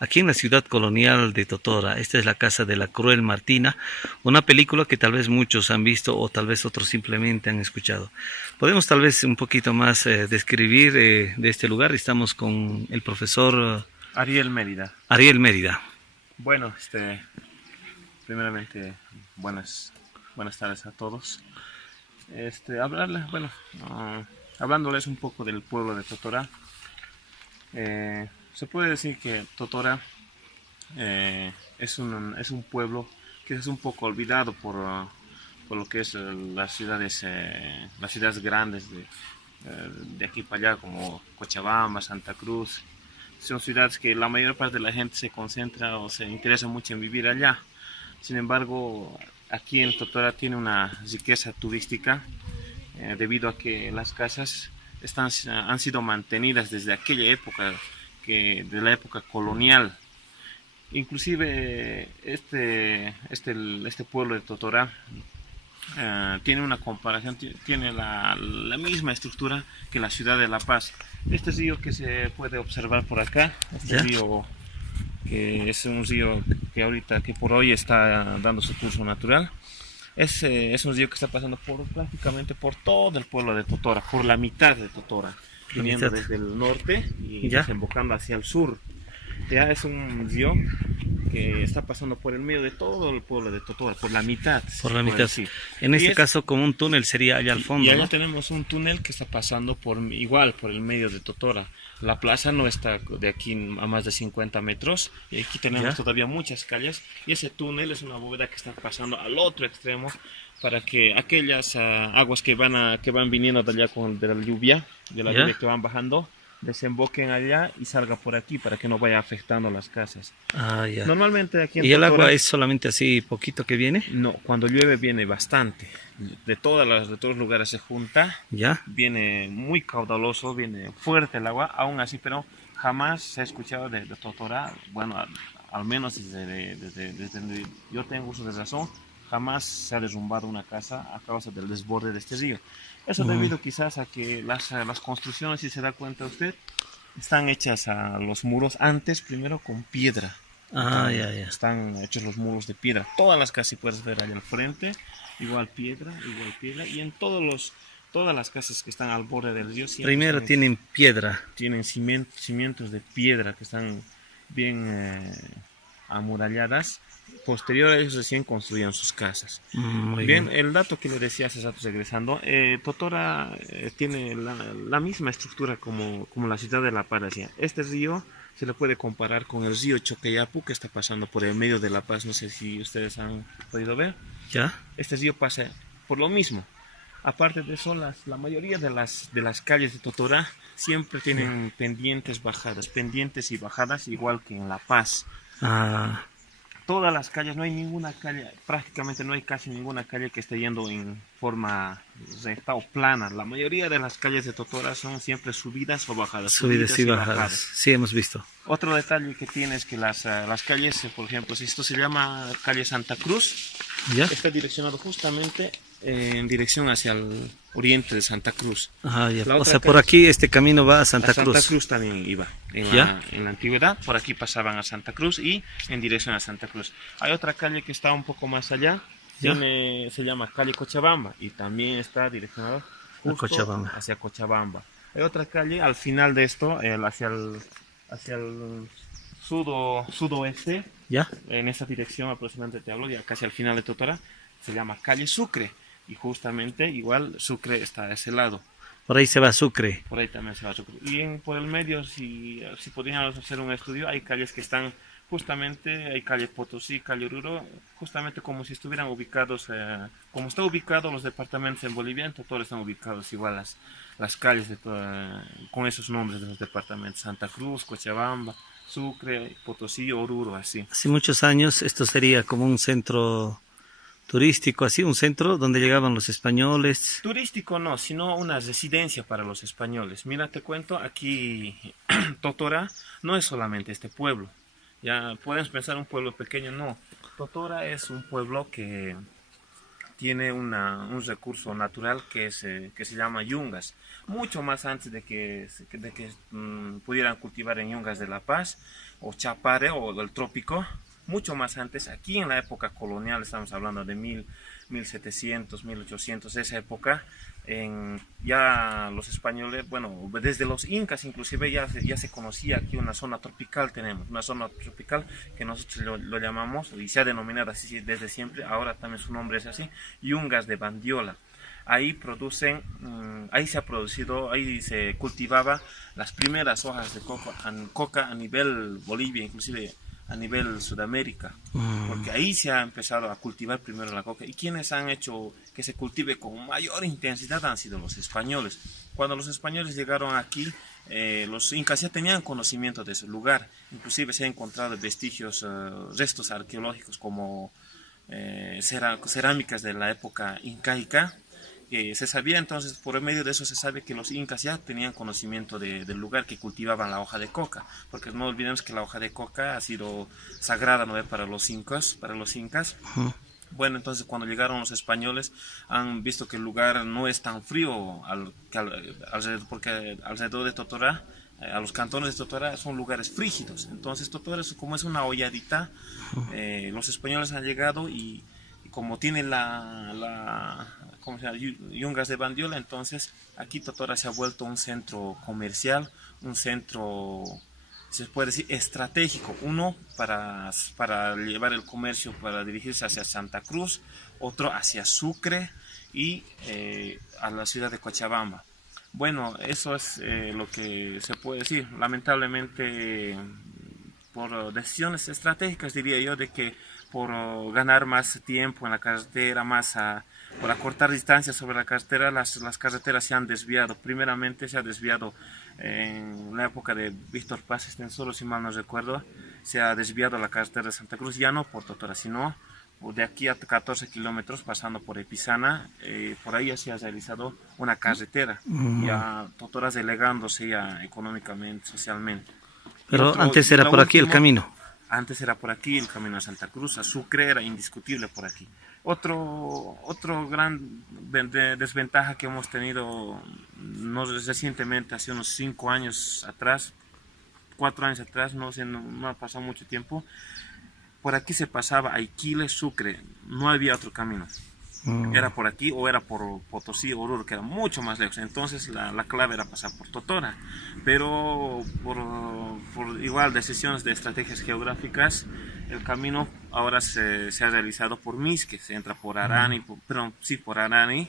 aquí en la ciudad colonial de Totora. Esta es la casa de la Cruel Martina, una película que tal vez muchos han visto o tal vez otros simplemente han escuchado. Podemos tal vez un poquito más describir de este lugar. Estamos con el profesor Ariel Mérida. Ariel Mérida. Bueno, primeramente, buenas tardes a todos. Hablándoles un poco del pueblo de Totora, se puede decir que Totora es un pueblo que es un poco olvidado por lo que es las ciudades grandes de aquí para allá, como Cochabamba, Santa Cruz. Son ciudades que la mayor parte de la gente se concentra o se interesa mucho en vivir allá. Sin embargo, aquí en Totora tiene una riqueza turística debido a que las casas han sido mantenidas desde aquella época, de la época colonial. Inclusive este pueblo de Totora tiene una comparación, tiene la misma estructura que la ciudad de La Paz. Este río que se puede observar por acá, este ¿Ya? río que es un río que por hoy está dando su curso natural, es un río que está pasando prácticamente por todo el pueblo de Totora, por la mitad de Totora, La viniendo mitad. desde el norte y ¿Ya? desembocando hacia el sur. Ya es un río que está pasando por el medio de todo el pueblo de Totora, por la mitad, Por se la puede mitad. decir. En Y este caso, como un túnel sería allá al y fondo, allá ¿no? tenemos un túnel que está pasando por el medio de Totora. La plaza no está de aquí a más de 50 metros. Y aquí tenemos ¿Ya? todavía muchas calles. Y ese túnel es una bóveda que está pasando al otro extremo para que aquellas aguas que van viniendo de allá de la lluvia ¿Ya? que van bajando, desemboquen allá y salga por aquí para que no vaya afectando las casas. Ah, ya. Normalmente aquí en ¿Y el agua Totora es solamente así poquito que viene? no, cuando llueve viene bastante. De todos los lugares se junta, ¿Ya? viene muy caudaloso, viene fuerte el agua, aún así, pero jamás se ha escuchado de Totora, bueno, al menos desde donde yo tengo uso de razón, jamás se ha derrumbado una casa a causa del desborde de este río. Eso Mm. debido quizás a que las construcciones, si se da cuenta usted, están hechas a los muros antes, primero con piedra. Ah, ya, ya. Están hechos los muros de piedra. Todas las casas, si puedes ver allá al frente, igual piedra. Y en todas las casas que están al borde del río siempre Primero tienen piedra. tienen cimientos de piedra que están bien amuralladas. Posterior a ellos recién construían sus casas. Muy Bien, bien. el dato que le decía hace rato regresando, Totora tiene la misma estructura como la ciudad de La Paz. Este río se le puede comparar con el río Choqueyapu que está pasando por el medio de La Paz, no sé si ustedes han podido ver. ¿Ya? Este río pasa por lo mismo. Aparte de eso, la mayoría de las calles de Totora siempre tienen pendientes y bajadas igual que en La Paz. Ah, Todas las calles, no hay ninguna calle, prácticamente no hay casi ninguna calle que esté yendo en forma recta o plana. La mayoría de las calles de Totora son siempre subidas y subidas y bajadas. bajadas. Sí, hemos visto. Otro detalle que tiene es que las calles, por ejemplo, si esto se llama calle Santa Cruz, ¿Ya? está direccionado justamente en dirección hacia el oriente de Santa Cruz. Ah, ya. La O otra sea, por calle, aquí este camino va a a Santa Santa Cruz. Cruz también iba ¿Ya? en la antigüedad, por aquí pasaban a Santa Cruz y en dirección a Santa Cruz. Hay otra calle que está un poco más allá, ¿Ya? se llama calle Cochabamba y también está direccionada A justo Cochabamba. hacia Cochabamba. Hay otra calle al final de esto, hacia el sudoeste, ¿Ya? en esa dirección aproximadamente te hablo, ya casi al final de Totora, se llama calle Sucre y justamente igual Sucre está a ese lado. Por ahí se va a Sucre. Por ahí también se va a Sucre. Y por el medio, si podríamos hacer un estudio, hay calles que están justamente, hay calle Potosí, calle Oruro, justamente como si estuvieran ubicados, como está ubicado los departamentos en Bolivia, en todos están ubicados igual las calles con esos nombres de los departamentos, Santa Cruz, Cochabamba, Sucre, Potosí, Oruro, así. Hace muchos años esto sería como un centro turístico, así, un centro donde llegaban los españoles. Turístico no, sino una residencia para los españoles. Mira, te cuento, aquí Totora no es solamente este pueblo. Ya podemos pensar un pueblo pequeño, no. Totora es un pueblo que tiene un recurso natural que se llama yungas. Mucho más antes de que pudieran cultivar en yungas de La Paz o Chapare o del trópico, mucho más antes, aquí en la época colonial, estamos hablando de 1700, 1800, esa época, ya los españoles, bueno, desde los incas inclusive ya se conocía aquí una zona tropical, tenemos una zona tropical que nosotros lo llamamos, y se ha denominado así desde siempre, ahora también su nombre es así, yungas de Bandiola. Ahí ahí se cultivaba las primeras hojas de coca a nivel Bolivia, inclusive a nivel Sudamérica, porque ahí se ha empezado a cultivar primero la coca. Y quienes han hecho que se cultive con mayor intensidad han sido los españoles. Cuando los españoles llegaron aquí, los incas ya tenían conocimiento de ese lugar, inclusive se han encontrado vestigios, restos arqueológicos como cerámicas de la época incaica. Se sabía entonces, por medio de eso se sabe que los incas ya tenían conocimiento del lugar que cultivaban la hoja de coca, porque no olvidemos que la hoja de coca ha sido sagrada, ¿no?, para los incas. Bueno, entonces cuando llegaron los españoles han visto que el lugar no es tan frío, porque alrededor de Totora, a los cantones de Totora son lugares frígidos. Entonces Totora, como es una holladita, los españoles han llegado y como tiene ¿cómo se llama?, yungas de Bandiola, entonces aquí Totora se ha vuelto un centro comercial, un centro, se puede decir, estratégico. Uno para llevar el comercio, para dirigirse hacia Santa Cruz, otro hacia Sucre y a la ciudad de Cochabamba. Bueno, eso es lo que se puede decir. Lamentablemente, por decisiones estratégicas, diría yo, de que por ganar más tiempo en la carretera, por acortar distancias sobre la carretera, las carreteras se han desviado. Primeramente se ha desviado en la época de Víctor Paz Estenssoro, si mal no recuerdo, se ha desviado la carretera de Santa Cruz, ya no por Totora, sino de aquí a 14 kilómetros pasando por Epizana, por ahí ya se ha realizado una carretera, ya Totora relegándose ya económicamente, socialmente. Pero antes era por aquí el camino. Antes era por aquí el camino a Santa Cruz, a Sucre era indiscutible por aquí. Otro gran desventaja que hemos tenido recientemente, hace unos 5 años atrás, 4 años atrás, no ha pasado mucho tiempo, por aquí se pasaba a Iquile, Sucre, no había otro camino. Era por aquí o era por Potosí, Oruro, que era mucho más lejos. Entonces la clave era pasar por Totora. Pero por igual decisiones de estrategias geográficas, el camino ahora se ha realizado por Misque. Se entra por Arani, por Arani,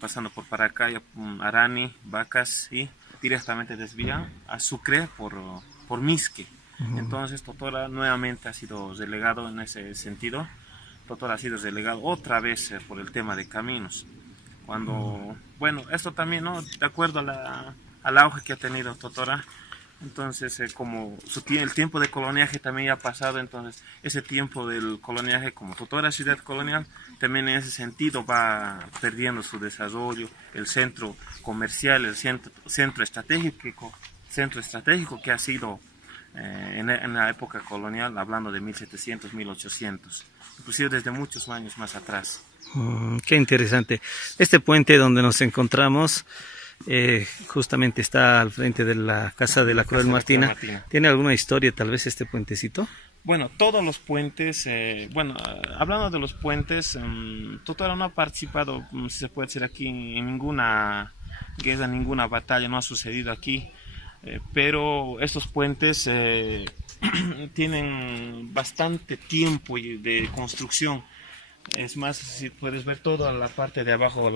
pasando por Paracaya, Arani, Vacas, y directamente desvía a Sucre por Misque. Entonces Totora nuevamente ha sido relegado en ese sentido. Totora ha sido relegado otra vez por el tema de caminos. Bueno, esto también, ¿no?, de acuerdo al auge que ha tenido Totora, entonces como el tiempo de coloniaje también ya ha pasado, entonces ese tiempo del coloniaje, como Totora ciudad colonial, también en ese sentido va perdiendo su desarrollo, el centro comercial, el centro estratégico que ha sido en la época colonial, hablando de 1700, 1800, inclusive desde muchos años más atrás. Qué interesante. Este puente donde nos encontramos justamente está al frente de la casa de la Cruel Martina. ¿Tiene alguna historia tal vez este puentecito? Bueno, todos los puentes, hablando de los puentes, Totora no ha participado, si se puede decir aquí, en ninguna guerra, ninguna batalla, no ha sucedido aquí. Pero estos puentes tienen bastante tiempo de construcción. Es más, si puedes ver toda la parte de abajo,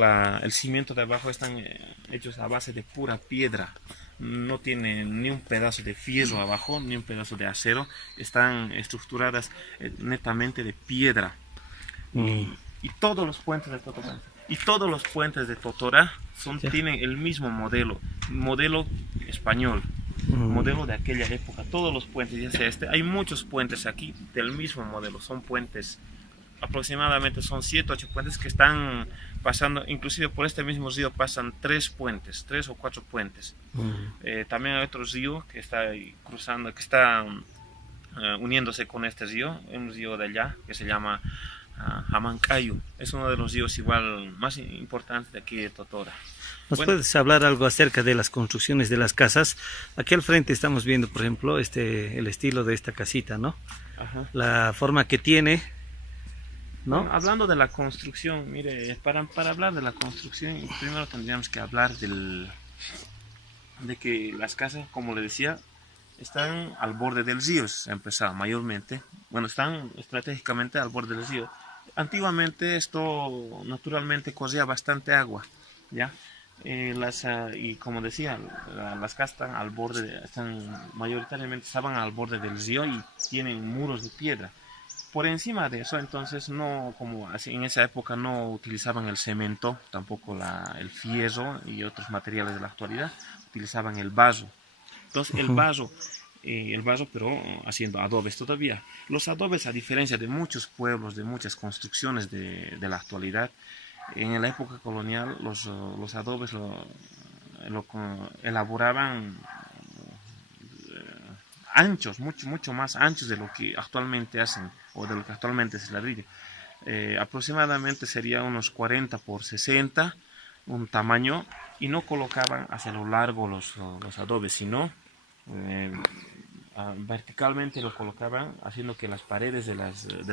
el cimiento de abajo están hechos a base de pura piedra. No tienen ni un pedazo de fierro abajo, ni un pedazo de acero. Están estructuradas netamente de piedra. Y todos los puentes de Totora tienen el mismo modelo español, modelo de aquella época. Todos los puentes, ya sea hay muchos puentes aquí del mismo modelo. Son puentes, aproximadamente son 7 o 8 puentes que están pasando, inclusive por este mismo río pasan 3 o 4 puentes. También hay otro río que está cruzando, que está uniéndose con este río, un río de allá que se llama Jamancayo. Es uno de los ríos igual más importantes de aquí de Totora. ¿Nos Bueno, puedes hablar algo acerca de las construcciones de las casas? Aquí al frente estamos viendo, por ejemplo, el estilo de esta casita, ¿no? ajá. La forma que tiene, ¿no? Bueno, hablando de la construcción, mire, para hablar de la construcción, primero tendríamos que hablar de que las casas, como le decía, están al borde del río, se ha empezado mayormente. Bueno, están estratégicamente al borde del río. Antiguamente esto naturalmente corría bastante agua, ¿ya? Y como decía, las casas están al borde, mayoritariamente estaban al borde del río y tienen muros de piedra. Por encima de eso, entonces, no, como así en esa época no utilizaban el cemento, tampoco el fierro y otros materiales de la actualidad, utilizaban el barro. Entonces, Ujú. el barro, pero haciendo adobes todavía. Los adobes, a diferencia de muchos pueblos, de muchas construcciones de la actualidad, en la época colonial los adobes elaboraban anchos, mucho más anchos de lo que actualmente hacen o de lo que actualmente es el ladrillo. Aproximadamente sería unos 40 por 60, un tamaño, y no colocaban hacia lo largo los adobes, sino eh, verticalmente lo colocaban, haciendo que las paredes de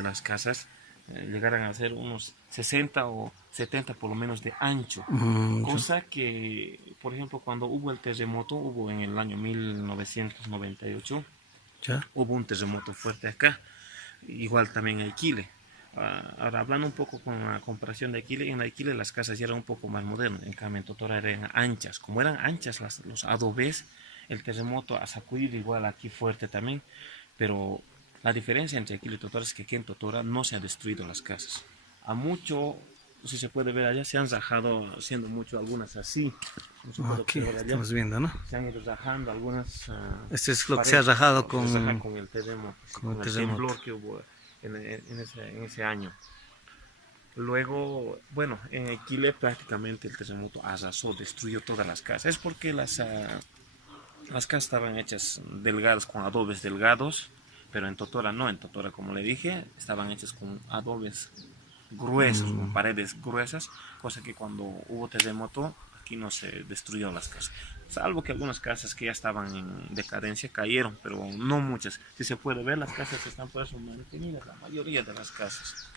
las casas llegaran a ser unos 60 o 70 por lo menos de ancho. Ya, Cosa que, por ejemplo, cuando hubo el terremoto, hubo en el año 1998, ya. hubo un terremoto fuerte acá, igual también en Iquile. Ahora, hablando un poco con la comparación de Iquile, en Iquile las casas ya eran un poco más modernas, en cambio en Totora eran anchas. Como eran anchas los adobes, el terremoto ha sacudido igual aquí fuerte también, pero la diferencia entre Iquile y Totora es que aquí en Totora no se han destruido las casas. A mucho, si se puede ver allá, se han rajado, siendo mucho algunas así, como se puede Aquí observar allá, estamos viendo, ¿no? se han ido rajando algunas Este es lo que se ha paredes, rajado se rajan con el terremoto, con el con el terremoto. temblor que hubo en ese año. Luego, bueno, en Aquile prácticamente el terremoto arrasó, destruyó todas las casas. Es porque las casas estaban hechas delgadas, con adobes delgados, pero en Totora no. En Totora, como le dije, estaban hechas con adobes gruesos, con paredes gruesas, cosa que cuando hubo terremoto aquí no se destruyó las casas. Salvo que algunas casas que ya estaban en decadencia cayeron, pero no muchas. Si se puede ver, las casas están por eso mantenidas, la mayoría de las casas.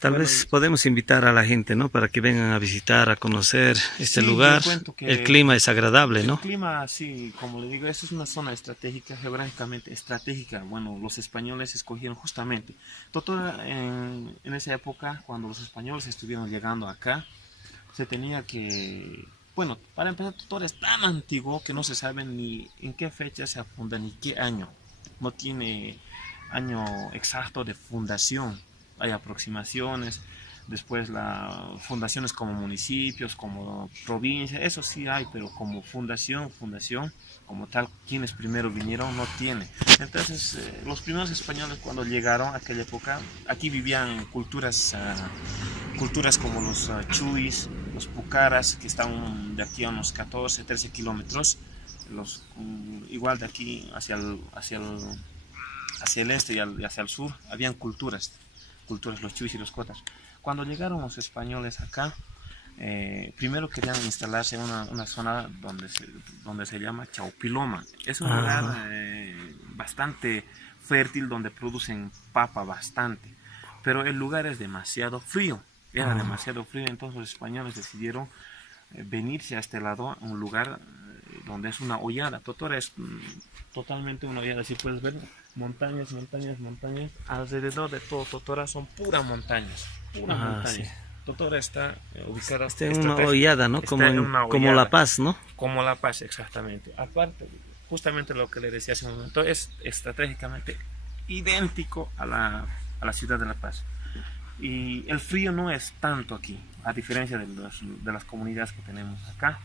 Tal Bueno, vez podemos invitar a la gente, ¿no? Para que vengan a visitar, a conocer este sí, le lugar. cuento El que clima es agradable, el ¿no? clima, sí, como le digo, esa es una zona estratégica, geográficamente estratégica. Bueno, los españoles escogieron justamente. Totora, en esa época, cuando los españoles estuvieron llegando acá, se tenía que... Bueno, para empezar, Totora es tan antiguo que no se sabe ni en qué fecha se funda ni qué año. No tiene año exacto de fundación. Hay aproximaciones. Después fundaciones como municipios, como provincias, eso sí hay, pero como fundación, como tal, quienes primero vinieron no tiene. Entonces, los primeros españoles cuando llegaron a aquella época, aquí vivían culturas como los chuis, los pucaras, que están de aquí a unos 14, 13 kilómetros, igual de aquí hacia el este y hacia el sur, habían culturas, los chuis y los cotas. Cuando llegaron los españoles acá, primero querían instalarse en una zona donde se llama Chaupiloma. Es un lugar Ah, bastante fértil donde producen papa bastante, pero el lugar es demasiado frío. Era ah, demasiado frío, entonces los españoles decidieron venirse a este lado, a un lugar donde es una hollada. Totora es totalmente una hollada, si puedes ver, montañas, montañas, montañas. Alrededor de todo Totora son puras montañas, puras sí. montañas. Totora está ubicada, Está en una hollada, ¿no? está en una Como La hollada, Paz, ¿no? como La Paz, exactamente. Aparte, justamente lo que le decía hace un momento, es estratégicamente idéntico a la ciudad de La Paz. Y el frío no es tanto aquí, a diferencia de las comunidades que tenemos acá.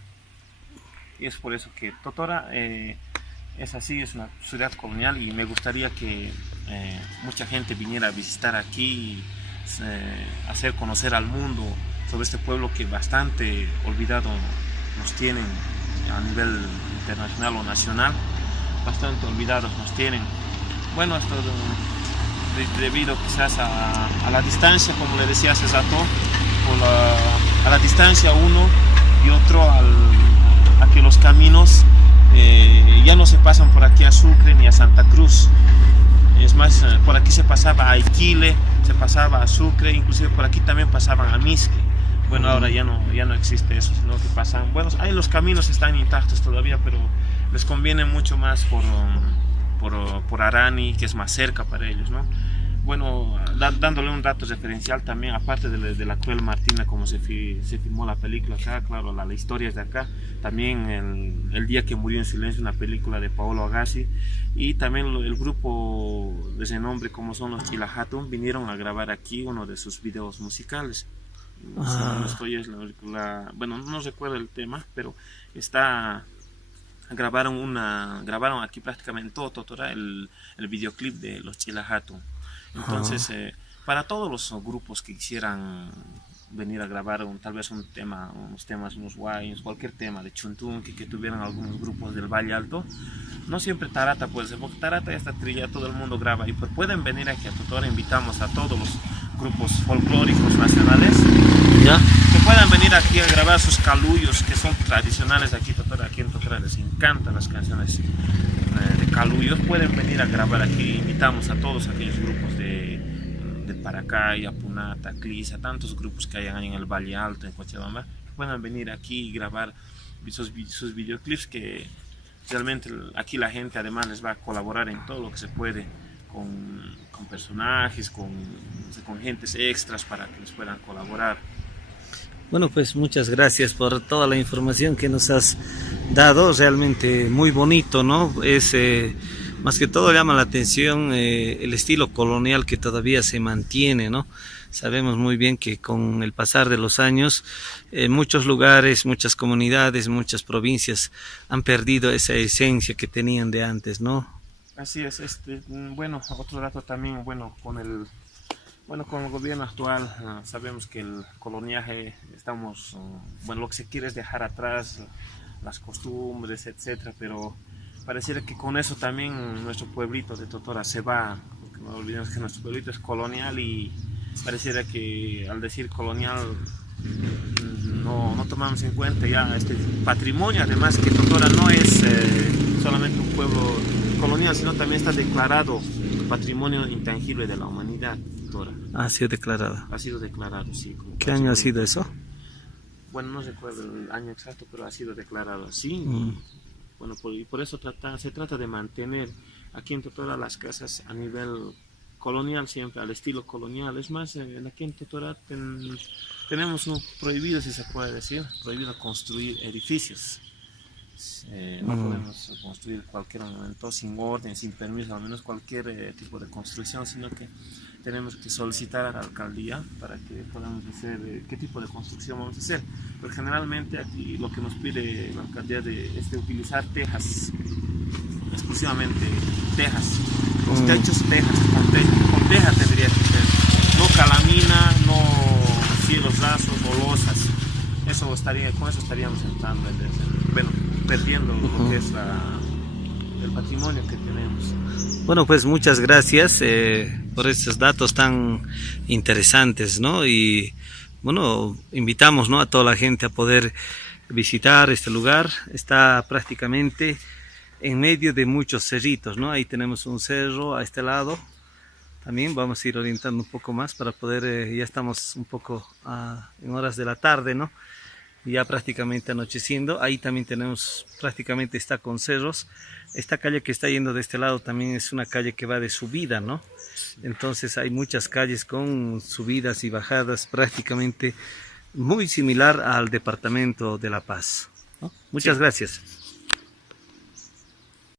Y es por eso que Totora es así, es una ciudad colonial, y me gustaría que mucha gente viniera a visitar aquí y hacer conocer al mundo sobre este pueblo que bastante olvidado nos tienen a nivel internacional o nacional, bastante olvidados nos tienen. Bueno, debido quizás a la distancia, como le decía hace rato, a la distancia uno y otro a que los caminos ya no se pasan por aquí a Sucre ni a Santa Cruz. Es más, por aquí se pasaba a Iquile, se pasaba a Sucre, inclusive por aquí también pasaban a Misque. Bueno, ahora ya no existe eso, sino que pasan, bueno, ahí los caminos están intactos todavía, pero les conviene mucho más por Arani, que es más cerca para ellos, ¿no? Bueno, dándole un dato referencial también, aparte de la Cruel Martina, como se filmó la película acá, claro, la historia es de acá, también el día que murió en silencio, una película de Paolo Agassi, y también el grupo de ese nombre, como son los Chila Hatun, vinieron a grabar aquí uno de sus videos musicales. Bueno, no recuerdo el tema, pero grabaron aquí prácticamente todo Totora el videoclip de los Chila Hatun. Entonces, para todos los grupos que quisieran venir a grabar tal vez unos temas, unos guayos, cualquier tema de Chuntún que tuvieran algunos grupos del Valle Alto, no siempre Tarata puede ser, porque Tarata ya está trilla, todo el mundo graba, y pues pueden venir aquí a Totora. Invitamos a todos los grupos folclóricos nacionales, ¿ya?, que puedan venir aquí a grabar sus caluyos, que son tradicionales aquí en Totora les encantan las canciones de caluyos. Pueden venir a grabar aquí. Invitamos a todos aquellos grupos de Paracay, Apunata, Clisa, tantos grupos que hay en el Valle Alto, en Cochabamba, que puedan venir aquí y grabar sus videoclips, que realmente aquí la gente además les va a colaborar en todo lo que se puede, con personajes, con gentes extras para que les puedan colaborar. Bueno, pues muchas gracias por toda la información que nos has dado, realmente muy bonito, ¿no? Más que todo llama la atención el estilo colonial que todavía se mantiene, ¿no? Sabemos muy bien que con el pasar de los años, muchos lugares, muchas comunidades, muchas provincias han perdido esa esencia que tenían de antes, ¿no? Así es. Bueno, otro dato también, con el gobierno actual, sabemos que el coloniaje lo que se quiere es dejar atrás las costumbres, etcétera, pero pareciera que con eso también nuestro pueblito de Totora se va, porque no olvidemos que nuestro pueblito es colonial, y pareciera que al decir colonial no tomamos en cuenta ya este patrimonio, además que Totora no es solamente un pueblo colonial, sino también está declarado Patrimonio Intangible de la Humanidad. Totora ha sido declarado. Ha sido declarado, sí. ¿Qué año ha sido eso? Bueno, no recuerdo el año exacto, pero ha sido declarado así. Bueno, por eso se trata de mantener aquí en Totora las casas a nivel colonial, siempre al estilo colonial. Es más, aquí en Totora tenemos prohibido, si se puede decir, prohibido construir edificios. No podemos construir cualquier momento sin orden, sin permiso, al menos cualquier tipo de construcción, sino que tenemos que solicitar a la alcaldía para que podamos hacer qué tipo de construcción vamos a hacer. Pero generalmente aquí lo que nos pide la alcaldía es de utilizar tejas, exclusivamente tejas, los techos tejas, con teja tendría que ser, no calamina, no cielos rasos o losas. Con eso estaríamos entrando perdiendo lo que es el patrimonio que tenemos. Bueno, pues muchas gracias por estos datos tan interesantes, ¿no? Y bueno, invitamos, ¿no?, a toda la gente a poder visitar este lugar. Está prácticamente en medio de muchos cerritos, ¿no? Ahí tenemos un cerro a este lado. También vamos a ir orientando un poco más para poder, ya estamos un poco en horas de la tarde, ¿no? Ya prácticamente anocheciendo. Ahí también tenemos, prácticamente está con cerros. Esta calle que está yendo de este lado también es una calle que va de subida, ¿no? Entonces hay muchas calles con subidas y bajadas, prácticamente muy similar al departamento de La Paz, ¿no? Muchas gracias.